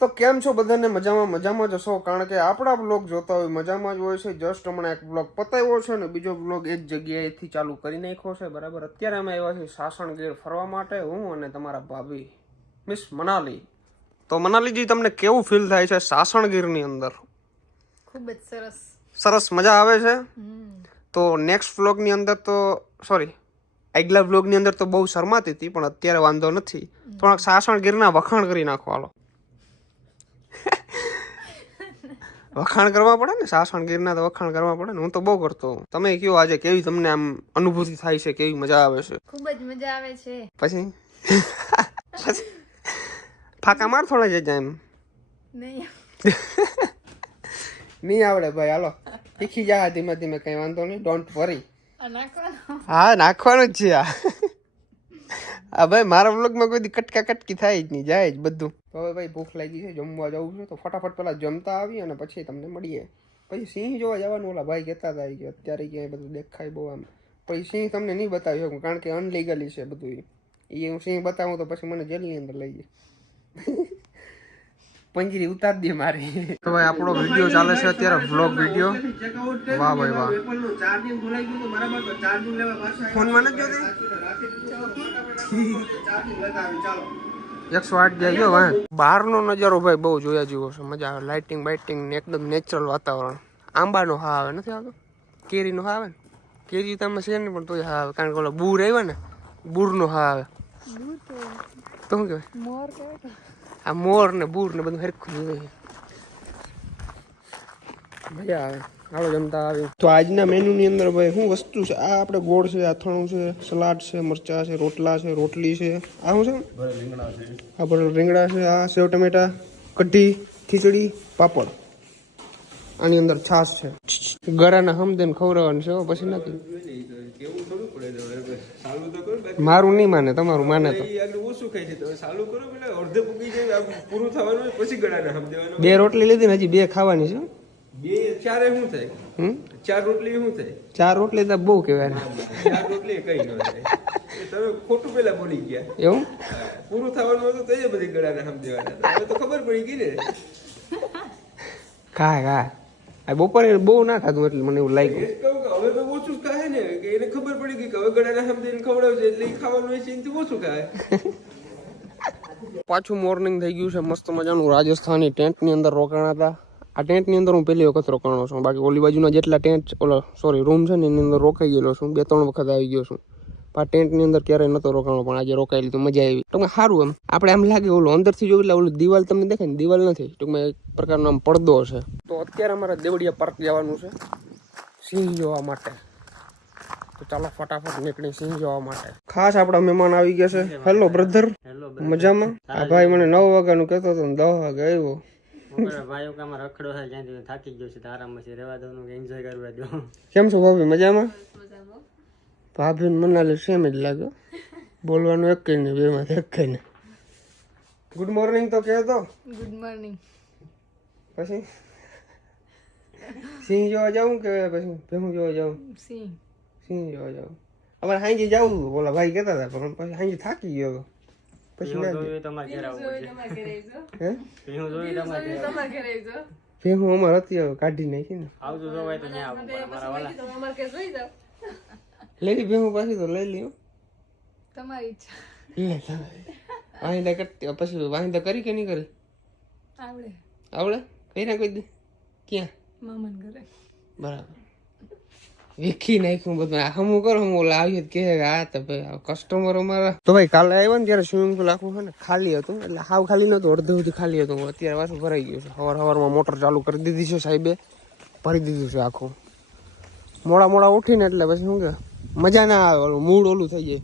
તો કેમ છો બધાને? મજામાં જ હશો, કારણ કે આપણા બ્લોગ જોતા હોય મજામાં જ હોય છે. જસ્ટ હમણાં એક બ્લોગ પતાવ્યો છે ને બીજો બ્લોગ એ જ જગ્યાએથી ચાલુ કરી નાખ્યો છે, બરાબર. અત્યારે અમે આવ્યા છીએ સાસણગીર ફરવા માટે, હું અને તમારા ભાભી મિસ મનાલી. તો મનાલીજી, તમને કેવું ફીલ થાય છે સાસણગીરની અંદર? ખૂબ જ સરસ સરસ મજા આવે છે. તો નેક્સ્ટ વ્લોગની અંદર તો આગલા વ્લોગની અંદર તો બહુ શરમાતી હતી, પણ અત્યારે વાંધો નથી. થોડાક સાસણગીરના વખાણ કરી નાખો. હાલો, વખાણ કરવા પડે ને, સાસણગીરના તો વખાણ કરવા પડે ને. હું તો બહુ કરતો હું. તમે કયો આજે કેવી તમને આમ અનુભૂતિ થાય છે, કેવી મજા આવે છે? ખૂબ જ મજા આવે છે. પછી ફાકા માર થોડા જજા એમ નહીં આવડે ભાઈ. હાલો શીખી જા ધીમે ધીમે, કઈ વાંધો નહીં, ડોન્ટ વરી. હા, નાખવાનું જ છે આ. હા ભાઈ, મારા વ્લોગમાં કોઈ દી કટકા કટકી થાય જ નહીં, જાય જ બધું. તો હવે ભાઈ ભૂખ લાગી છે, જમવા જવું છે, તો ફટાફટ પેલા જમતા આવી અને પછી તમને મળીએ. પછી સિંહ જોવા જવાનું ઓલા ભાઈ કહેતા હતા કે અત્યારે ક્યાંય બધું દેખાય બહુ આમ. પછી સિંહ તમને નહીં બતાવી શકું, કારણ કે અનલીગલી છે બધું. એ હું સિંહ બતાવું તો પછી મને જેલની અંદર લઈ જાય. પંજરી ઉતાર દે મારી. તો ભાઈ આપણો વિડીયો ચાલે છે અત્યારે, વ્લોગ વિડીયો. વાહ ભાઈ વાહ. ફોનમાં નથી જોતી? 108 જાય ગયો ભાઈ. બહારનો નજારો ભાઈ બહુ જોયા જેવો છે, મજા આવે. લાઇટિંગ બાઇટિંગ ને એકદમ નેચરલ વાતાવરણ. આંબાનો હા આવે, નથી આવતો? કેરીનો હા આવે ને? કેરી તો આમાં છે નહીં, પણ તોય હા આવે, કારણ કે ઓલા બૂર આવ્યા ને, બૂરનો હા આવે. તો શું કહેવાય? આ મોર ને બૂર ને બધું હરખું જોઈએ, મજા આવે. હાલો જમતા આવી. તો આજના મેન્યુની અંદર ભાઈ શું વસ્તુ છે? આ આપણે ગોળ છે, અથાણું છે, સલાડ છે, મરચા છે, રોટલા છે, રોટલી છે. આ શું છે? આ ભરેલા રીંગણા છે. આ સેવ ટમેટા, કઢી, ખીચડી, પાપડ. આની અંદર છાશ છે. ગળાના હમદેન ખવડાવવાનું છે, પછી નથી. મારું નહીં માને, તમારું માને તો. 2 રોટલી લીધી ને હજી 2 ખાવાની છે. 4 રોટલી શું થાય? 4 રોટલી તો બહુ કહેવાય. 4 રોટલી કઈ ન થાય. તમે ખોટું પેલા બોલી ગયા. એવું પૂરું થવાનું હતું તો એ બધી ગળાને સમજવાના. હવે તો ખબર પડી ગઈ ને. ખા આ બપોરે બહુ ના ખાધું એટલે મને એવું લાગ્યું. હવે તો ઓછું ખાય ને, કે એને ખબર પડી ગઈ કે હવે ગળાને સમજીને ખવડાવશે એટલે એ ખાવાનું હોય છે એનાથી ઓછું ખાય. પાછું મોર્નિંગ થઈ ગયું છે, મસ્ત મજાનું. રાજસ્થાની ટેન્ટની અંદર રોકાણા હતા. આ ટેન્ટની અંદર હું પહેલી વખત રોકાણો છું. બાકી ઓલી બાજુના જેટલા રૂમ છે ને એની અંદર રોકાઈ ગયેલો છું. 2-3 વખત આવી ગયો છું. આ ટેન્ટની અંદર ક્યારેય નતો રોકાણો, પણ આજે રોકાયેલી તો મજા આવી. ટૂંકમાં સારું એમ. આપણે આમ લાગે ઓલું અંદરથી જોયું એટલે ઓલું દિવાલ તમને દેખાય ને, દિવાલ નથી, ટૂંકમાં એક પ્રકારનો આમ પડદો છે. તો અત્યારે અમારે દેવડિયા પાર્ક જવાનું છે સિંહ જોવા માટે. તો ચાલો ફટાફટ નીકળી સિંહ જોવા માટે. ખાસ આપણા મહેમાન આવી ગયા છે. હેલો બ્રધર, મજામાં? આ ભાઈ મને 9 વાગ્યાનું કહેતો હતો ને 10 વાગે આવ્યો. ભાઈઓ કામાં રખડો છે, જ્યાંથી થાકી ગયો છે, આરામમાં છે, રહેવા દો, એન્જોય કરવા દો. કેમ છો ભાભી? મજામાં? ભાભી મનાલી સેમ જ લાગ્યો, બોલવાનું એક કઈ નહીં, બેમાંથી એક કઈ નહીં. ગુડ મોર્નિંગ તો કહેતો. Good morning. પછી સિંહ જોવા જાઉં કે પછી ભેહું જોવા જાઉં? સિંહ જોવા જાઉં. અમારે હાંજી જવું હતું, બોલા ભાઈ કહેતા હતા, પણ પછી હાંજી થાકી ગયો હતો. પછી ભેહું અમારે હતી, કાઢી નાખી ને. લઈ ભેહું પાછી તો લઈ લ્યો, તમારી ઈચ્છા. વાહિંદા કરતી પછી વાહિંદા કરી કે નહીં કરી? આવડે કઈ કોઈ દી? ક્યાં? મામન ઘરે. બરાબર. વીખી નાખ્યું બધું. હમું કરો, હું ઓલા આવ્યું કે આ તો ભાઈ કસ્ટમર અમારા. તો ભાઈ કાલે આવ્યો ને ત્યારે સ્વિમિંગ પુલ આખું છે ને ખાલી હતું, એટલે હાવ ખાલી નતું, અડધું સુધી ખાલી હતું. અત્યારે પાછું ભરાઈ ગયું છે. સવારમાં મોટર ચાલુ કરી દીધી છે સાહેબે, ભરી દીધું છે આખું. મોડા ઉઠીને એટલે પછી શું કે મજા ના આવે, ઓલું મૂડ ઓલું થઈ જાય.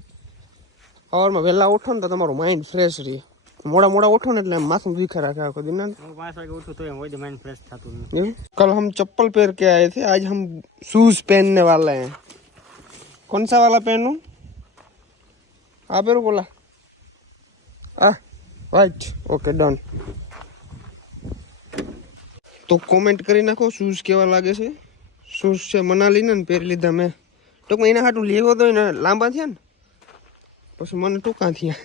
સવારમાં વહેલા ઉઠો ને તો તમારું માઇન્ડ ફ્રેશ રહે. મોડા ઉઠો ને એટલે માથું દુખા રાખે આખો दिन। 5 वागे उठो तो वही माइंड फ्रेश था। कल हम चप्पल पहन के आए थे, आज हम शूज पहनने वाले हैं। कौन सा वाला पहनूं? आप बोला राइट, ओके डन। तो कमेंट કરી નાખો શૂઝ કેવા લાગે છે। શૂઝ છે મનાલી ને પહેરી લીધા મેં, ટૂંકમાં એના હાટું લેવો તો ને લાંબા થયા ને પછી મને ટૂંકા થયા,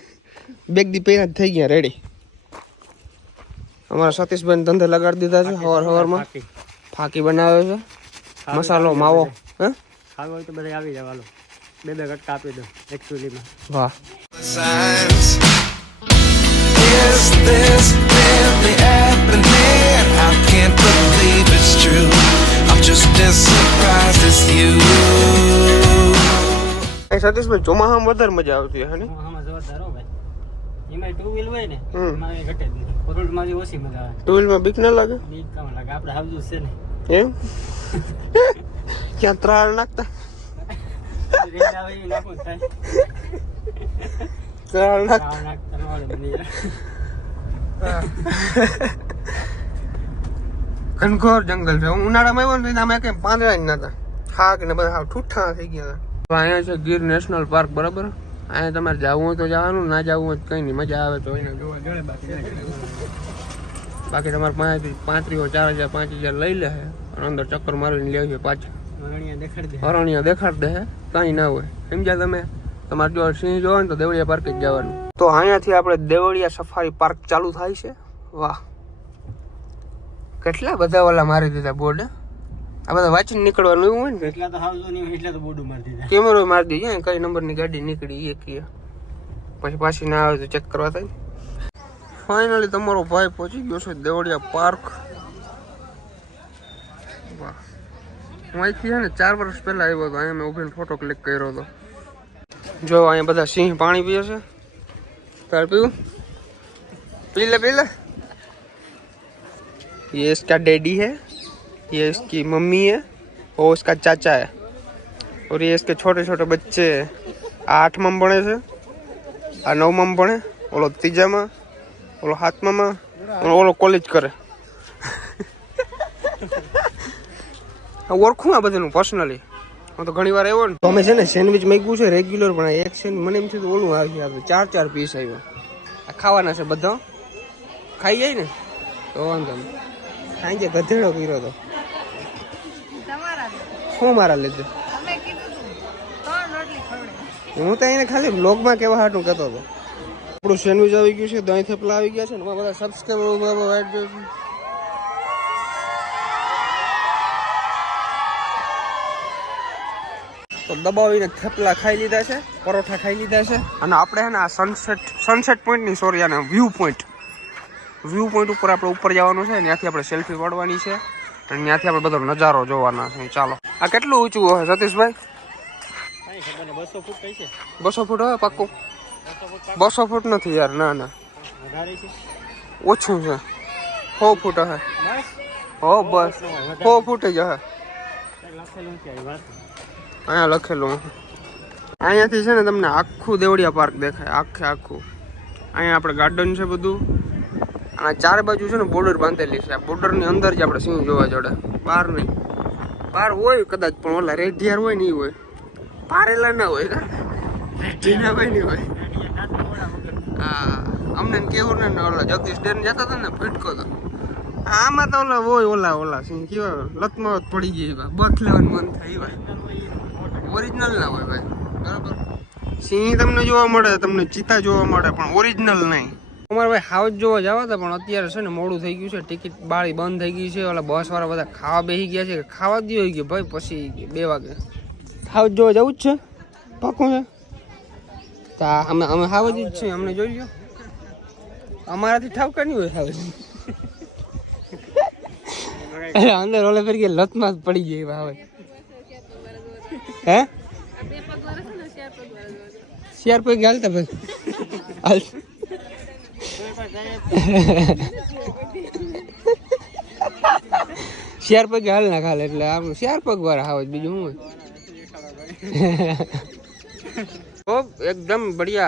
બેગ દી પહેર્યા થઈ ગયા રેડી। અમારા સતીશભાઈ ધંધે લગાડી દીધા છે હવારમાં ફાકી બનાવે છે મસાલો માવો હે ખાવું હોય તો બધા આવી જાવ હાલો 2 કટકા આપી દો એકચ્યુઅલીમાં વાહ Is this really happening? I can't believe it's true. I'm just as surprised as you. Satishbhai ચોમાસામાં વધારે મજા આવતી હે ને આમાં જોરદાર હો ભાઈ એમાં 2 વ્હીલ હોય ને એમાં ઘટે જ નહીં ફોરવર્ડમાં જે ઓછી મજા આવે 2 વ્હીલમાં બીક ના લાગે બીક કામ લાગે આપણે હાવજુ છે ને એમ ક્યાં ત્રાળ નાખતા રેડ આવે એ નાખું થાય ત્રાળ નાખતા નાખતા ન આવડે બની જાય ઘનઘોર જંગલ છે ઉનાળામાં આવ્યો ને આમાં કઈ પાંદડા જ નતા ખાક ને બધા ઠૂઠા થઈ ગયા હતા અહીંયા છે ગીર નેશનલ પાર્ક બરાબર અહીંયા તમારે જવું હોય તો જવાનું ના જવું હોય કઈ નહીં મજા આવે તો એને જોવા જડે બાકી તમારે પાસેથી 35,000 4,000 5,000 લઈ લે અને અંદર ચક્કર મારીને લેવી પાછા હરણિયા દેખાડ દે કઈ ના હોય સમજ્યા તમે તમારે જો સિંહ જોવો ને તો દેવળિયા પાર્ક જ જવાનું તો અહીંયાથી આપણે દેવળિયા સફારી પાર્ક ચાલુ થાય છે વાહ કેટલા બધા ઓલા મારી દીધા બોર્ડ આ બધા વાંચીને નીકળવાનું એવું હોય ને એટલા તો હાવજો નહીં એટલે તો બોર્ડ મારી દીધા કેમેરો મારી દીધો કઈ નંબરની ગાડી નીકળી એ કીએ પછી પાછી ના આવે તો ચેક કરવા થાય ફાઇનલી તમારો ભાઈ પહોંચી ગયો છે દેવળિયા પાર્ક વાહ હું અહીંથી છે ને 4 વર્ષ પહેલા આવ્યો હતો અહીંયા મેં ઉભીને ફોટો ક્લિક કર્યો હતો જો અહીંયા બધા સિંહ પાણી પીએ છે તાર પીવું पी ले ये इसका डैडी है ये इसकी मम्मी है और उसका चाचा है और ये इसके छोटे छोटे बच्चे हैं 8 ભણે છે આ 9 ભણે ઓલો 3 ઓલો 7 ઓલો કોલેજ કરે ઓળખું આ બધાનું પર્સનલી હું તો ઘણી વાર આવ્યો ને તો અમે છે ને સેન્ડવિચ માંગ્યું છે રેગ્યુલર પણ એક સેન્ડવિચ મને એમ થયું ઓલું આવી ગયા 4 પીસ આવ્યા આ ખાવાના છે બધા ખાઈ જાય ને તો વાંધો નહીં ખાઈ જાય ગધેડો કર્યો તો શું મારા લીધે હું તો એને ખાલી બ્લોગમાં કેવા હાટું કહેતો હતો આપણું સેન્ડવિચ આવી ગયું છે દહીં થેપલા આવી ગયા છે ને બધા સબસ્ક્રાઈબર તો દબાવીને થેપલા ખાઈ લીધા છે પરોઠા ખાઈ લીધા છે અને આપણે છે ને આ સનસેટ પોઈન્ટ ની સોરી આને વ્યૂ પોઈન્ટ ઉપર આપણે ઉપર જવાનું છે ત્યાંથી આપણે સેલ્ફી પાડવાની છે અને ત્યાંથી આપણે બધો નજારો જોવાના છે ચાલો આ કેટલું ઊંચું હોય સતીશભાઈ 200 ફૂટ હોય પાક્કું 200 ફૂટ નથી યાર ના ના ઓછું છે 100 ફૂટ હશે હો બસ 100 ફૂટ જ હશે અહીંયા લખેલું અહીંયાથી છે ને તમને આખું દેવળિયા પાર્ક દેખાય આખું અહીંયા આપણે ગાર્ડન છે બધું અને 4 બાજુ છે ને બોર્ડર બાંધેલી છે આ બોર્ડરની અંદર જ આપણે સિંહ જોવા જડે બહાર નહીં બહાર હોય કદાચ પણ ઓલા રેઢિયાર હોય નહીં હોય પારેલા ના હોય રેઢિયા હોય નહીં હોય હા અમને કેવું ને ઓલા જગદીશ ડેન જતા હતા ને ફટકો તો આમાં તો ઓલા ઓલા સિંહ કેવા લતમાં પડી ગઈ બથ લેવાનું મન થાય ભાઈ ઓરિજિનલ ના હોય ભાઈ બરાબર સિંહ તમને જોવા મળે તમને ચિત્તા જોવા મળે પણ ઓરિજિનલ નહીં અમારે ભાઈ હાઉસ જોવા જવા હતા પણ અત્યારે છે ને મોડું થઈ ગયું છે ટિકિટ બાળી બંધ થઈ ગઈ છે ઓલા બસ વાળા બધા ખાવા બેસી ગયા છે ખાવા જ હોય ગયું ભાઈ પછી 2 વાગે હાઉસ જોવા જવું જ છે પાકું છે તો અમે હાઉસ જ છે અમને જોઈ લો અમારાથી ઠાવકા નહીં હોય હાઉસ અંદર ઓલે ફરી ગયા લતમાં પડી ગઈ હવે હે 4 પગ હાલતા ભાઈ હાલ 4 પગ હાલ ના ખાલે એટલે આપણું 4 પગ વાળા હાવ બીજું શું तो एकदम बढ़िया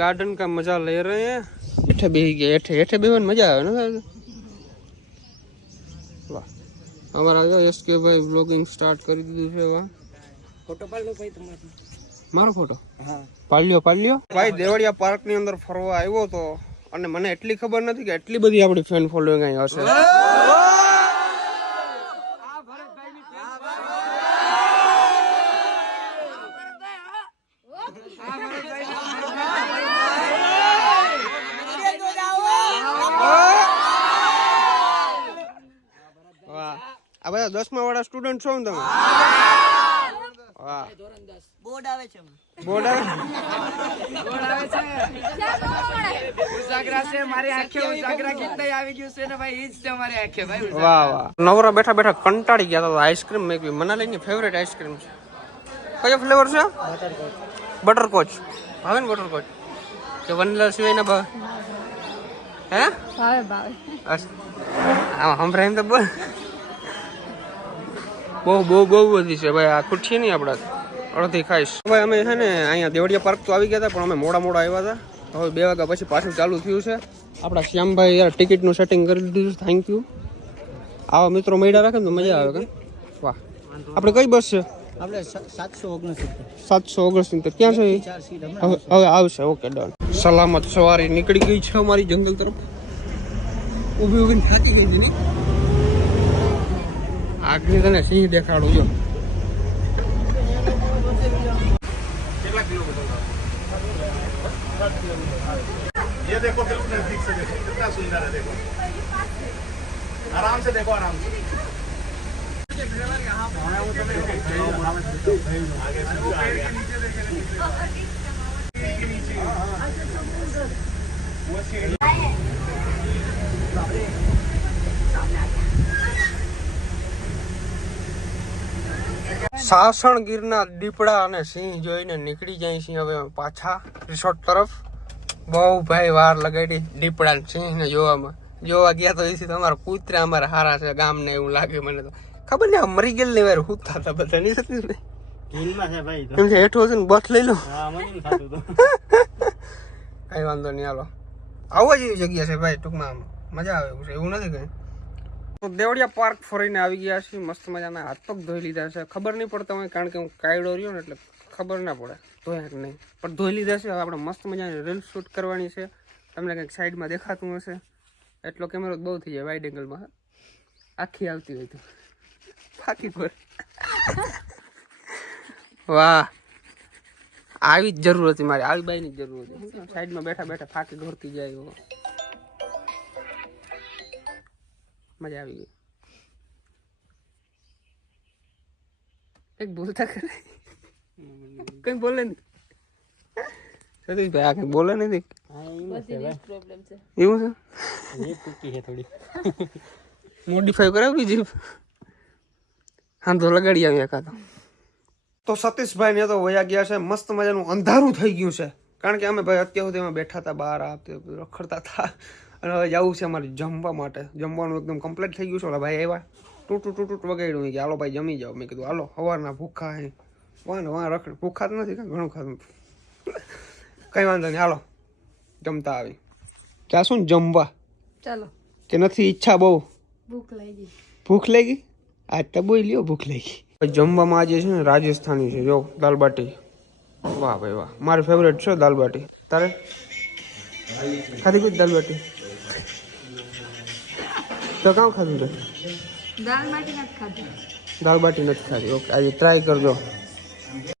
गार्डन का मजा ले रहे हैं हेठे बेही गए हेठे बेहन मजा આવે ને વાહ અમારા જો એસકે ભાઈ વ્લોગિંગ સ્ટાર્ટ કરી દીધું છે વાહ ફોટો પાડલો ભાઈ તમારો મારો ફોટો હા પાડ્યો ભાઈ દેવળિયા પાર્ક ની અંદર ફરવા આવ્યો તો અને મને એટલી ખબર નથી કે એટલી બધી આપણી ફેન ફોલોઈંગ અહીં હશે આ બધા 10મા વાળા સ્ટુડન્ટ છો ને તમે? વાહ. બોર્ડ આવે છે બોર્ડ આવે? ઉજાગરા છે મારી આંખે ઉજાગરા કેટલાય આવી ગયું છે ને ભાઈ ઈ જ છે મારી આંખે ભાઈ વાહ વાહ. નવરા બેઠા બેઠા કંટાળી ગયા તો આઈસ્ક્રીમ મેકવી મનાલીની ફેવરેટ આઈસ્ક્રીમ છે. કયો ફ્લેવર છે? બટરકોચ. ભાવે ને બટરકોચ? કે વનીલા સિવાયના ભાવે? હે? ભાવે આમાં સંભળાય એમ તો બોલ. બહુ બહુ બહુ બધી છે ભાઈ. આ ખૂટશે નહીં આપણા અડધી ખાઈશ. ભાઈ અમે છે ને અહીંયા દેવડિયા પાર્ક તો આવી ગયા હતા, પણ અમે મોડા આવ્યા હતા. હવે 2 વાગ્યા પછી પાછું ચાલુ થયું છે. આપણા શ્યામભાઈ યાર ટિકિટનું સેટિંગ કરી દીધું છે. Thank you. આવા મિત્રો મળ્યા રાખે ને તો મજા આવે. કે વાહ. આપણે કઈ બસ છે? આપણે 769 769 ક્યાં છે? હવે આવશે. Okay done. સલામત સવારી નીકળી ગઈ છે અમારી જંગલ તરફ. ઊભી ઊભી થાકી ગઈ છે ને. આગળ તને સિંહ દેખાડું જો. કેટલા કિલોમીટર? ये देखो बिल्कुल नजदीक से देखो कितना सुंदर है देखो आराम से देखो आराम से સાસણ ગીરના દીપડા અને સિંહ જોઈને નીકળી જાય છે હવે પાછા રિસોર્ટ તરફ. બહુ ભાઈ વાર લગાડી દીપડા ને સિંહ ને જોવા ગયા તો એથી તમારા કૂતરા અમારા હારા છે ગામને એવું લાગે મને તો. ખબર ને મરી ગયેલ ને વાર હુતા હતા બધા નહીં થતી ને હિલમાં છે ભાઈ તો. એમ છે હેઠો છે ને બસ લઈ લો. હા મને એમ થાતું હતું. કઈ વાંધો નહીં. હાલો આવા જેવી જગ્યા છે ભાઈ. ટૂંકમાં મજા આવે એવું છે, એવું નથી કઈ. તો દેવડિયા પાર્ક ફરીને આવી ગયા છે. મસ્ત મજાના હાથ પગ ધોઈ લીધા છે. ખબર નહીં પડતા હોય કારણ કે હું કાયડો રહ્યો ને એટલે ખબર ના પડે ધોયા કે નહીં, પણ ધોઈ લીધા છે. હવે આપણે મસ્ત મજાની રીલ શૂટ કરવાની છે. તમને કંઈક સાઈડમાં દેખાતું હશે. એટલો કેમેરો બહુ થઈ જાય વાઇડ એંગલમાં. આખી આવતી હોય તો ફાકી પર. વાહ, આવી જ જરૂર હતી મારે. આવી બાઈની જ જરૂર હતી. સાઈડમાં બેઠા બેઠા ફાકી દોરતી જાય એવો. મજા આવી ગઈ. એક બોલતા કરે કઈ બોલે નહીં. સતીશભાઈ આ કઈ બોલે નથી. એવું છે? મોડિફાઈ કરાવી જીપ. હા તો લગાડી આવી એકાદો. તો સતીશભાઈ ને તો વયા ગયા છે. મસ્ત મજાનું અંધારું થઈ ગયું છે કારણ કે અમે ભાઈ અત્યાર સુધી એમાં બેઠા હતા બહાર રખડતા હતા. અને હવે જવું છે અમારે જમવા માટે. જમવાનું એકદમ કમ્પ્લીટ થઈ ગયું છે. ઓલા ભાઈ આવ્યા ટૂટ વગાડ્યું કે હાલો ભાઈ જમી જાઓ. મેં કીધું હાલો સવારના ભૂખા હે વાં રખડ. ભૂખા જ નથી ઘણું ખાધું. કઈ વાંધો નહીં હાલો જમતા આવી. ક્યાં શું જમવા? ચાલો. કે નથી ઈચ્છા બહુ? ભૂખ લાગી. ભૂખ લાગી? આજ તો બોઈ લ્યો ભૂખ લાગી. જમવામાં આજે છે ને રાજસ્થાની છે. જો દાલ બાટી. વાહ ભાઈ વાહ, મારી ફેવરેટ છે દાલ બાટી. તારે ખાધી કોઈ દાલ બાટી? તો કામ ખાધું છે? દાલ બાટી નથી ખાધી. દાલ બાટી નથી ખાધી. ઓકે આજે ટ્રાય કરજો.